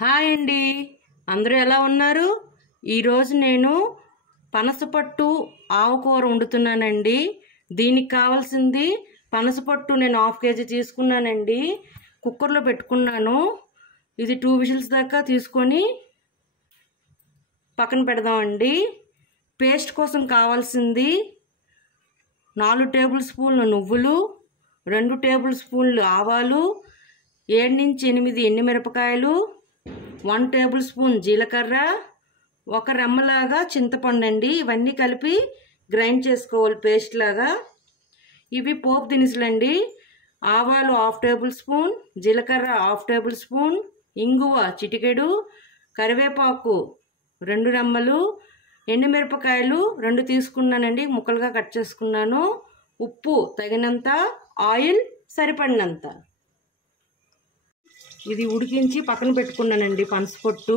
Hi అండి, అందరూ ఎలా ఉన్నారు? ఈరోజు నేను పనసపట్టు ఆవకూర వండుతున్నానండి. దీనికి కావాల్సింది పనసపట్టు నేను 1/2 kg తీసుకున్నానండి. కుక్కర్లో పెట్టుకున్నాను. ఇది 2 విజిల్స్ దాకా తీసుకొని పక్కన పెడదామండి. పేస్ట్ కోసం కావాల్సింది 4 టేబుల్ స్పూన్లు నువ్వులు, 2 టేబుల్ స్పూన్లు ఆవాలు, 7 నుంచి 8 ఎండుమిరపకాయలు, 1 టేబుల్ స్పూన్ జీలకర్ర, 1 రెమ్మలాగా చింతపండు అండి. ఇవన్నీ కలిపి గ్రైండ్ చేసుకోవాలి పేస్ట్ లాగా. ఇవి పోపు దినుసులండి. ఆవాలు 1/2 టేబుల్ స్పూన్, జీలకర్ర 1/2 టేబుల్ స్పూన్, ఇంగువ చిటికెడు, కరివేపాకు 2 రెమ్మలు, ఎండుమిరపకాయలు 2 తీసుకున్నానండి, ముక్కలుగా కట్ చేసుకున్నాను, ఉప్పు తగినంత, ఆయిల్ సరిపడినంత. ఇది ఉడికించి పక్కన పెట్టుకున్నానండి. పనసపొట్టు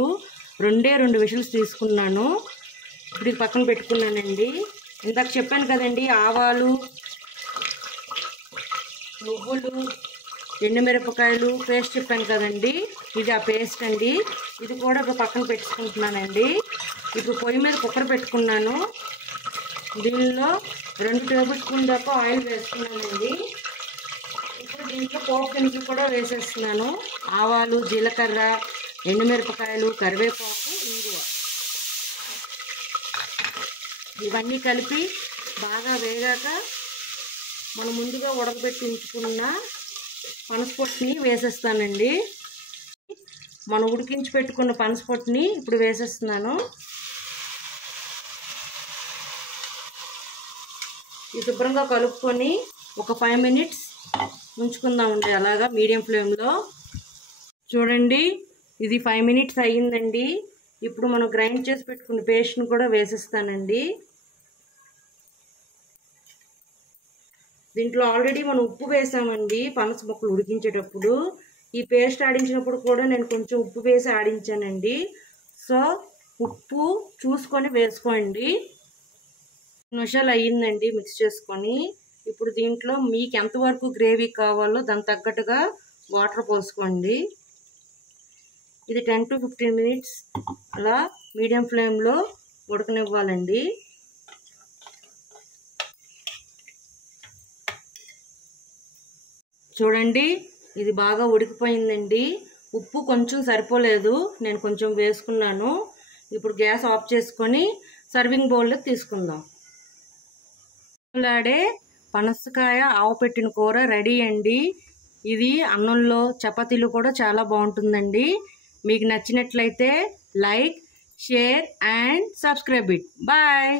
2 విజిల్స్ తీసుకున్నాను. ఇప్పుడు ఇది పక్కన పెట్టుకున్నానండి. ఇందాక చెప్పాను కదండి, ఆవాలు, నువ్వులు, ఎండుమిరపకాయలు పేస్ట్ చెప్పాను కదండి, ఇది ఆ పేస్ట్ అండి. ఇది కూడా ఇప్పుడు పక్కన పెట్టుకుంటున్నానండి. ఇప్పుడు పొయ్యి మీద కుక్కర్ పెట్టుకున్నాను. దీనిలో 2 టేబుల్ స్పూన్ దాకా ఆయిల్ వేసుకున్నానండి. ఇప్పుడు దీంట్లో పోపు దినుసులు కూడా వేసేస్తున్నాను. ఆవాలు, జీలకర్ర, ఎండుమిరపకాయలు, కరివేపాకు, ఇంగువ ఇవన్నీ కలిపి బాగా వేగాక మనం ముందుగా ఉడకబెట్టి ఉంచుకున్న పనసపొట్టుని వేసేస్తానండి. మనం ఉడికించి పెట్టుకున్న పనసపొట్టుని ఇప్పుడు వేసేస్తున్నాను. ఇది శుభ్రంగా కలుపుకొని ఒక 5 మినిట్స్ ఉంచుకుందామండి, అలాగా మీడియం ఫ్లేమ్లో. చూడండి, ఇది 5 మినిట్స్ అయ్యిందండి. ఇప్పుడు మనం గ్రైండ్ చేసి పెట్టుకున్న పేస్ట్ని కూడా వేసేస్తానండి. దీంట్లో ఆల్రెడీ మనం ఉప్పు వేసామండి పనస ముక్కలు ఉడికించేటప్పుడు. ఈ పేస్ట్ ఆడించినప్పుడు కూడా నేను కొంచెం ఉప్పు వేసి ఆడించానండి. సో ఉప్పు చూసుకొని వేసుకోండి. 2 నిమిషాలు అయ్యిందండి మిక్స్ చేసుకొని. ఇప్పుడు దీంట్లో మీకు ఎంతవరకు గ్రేవీ కావాలో దానికి తగ్గట్టుగా వాటర్ పోసుకోండి. ఇది 10 to 15 మినిట్స్ అలా మీడియం ఫ్లేమ్లో ఉడకనివ్వాలండి. చూడండి, ఇది బాగా ఉడికిపోయిందండి. ఉప్పు కొంచెం సరిపోలేదు, నేను కొంచెం వేసుకున్నాను. ఇప్పుడు గ్యాస్ ఆఫ్ చేసుకొని సర్వింగ్ బౌల్లో తీసుకుందాం. లాడే పనసకాయ ఆవపెట్టిన కూర రెడీ అండి. ఇది అన్నంలో, చపాతీలు కూడా చాలా బాగుంటుందండి. మీకు నచ్చినట్లయితే like, share and subscribe it. Bye.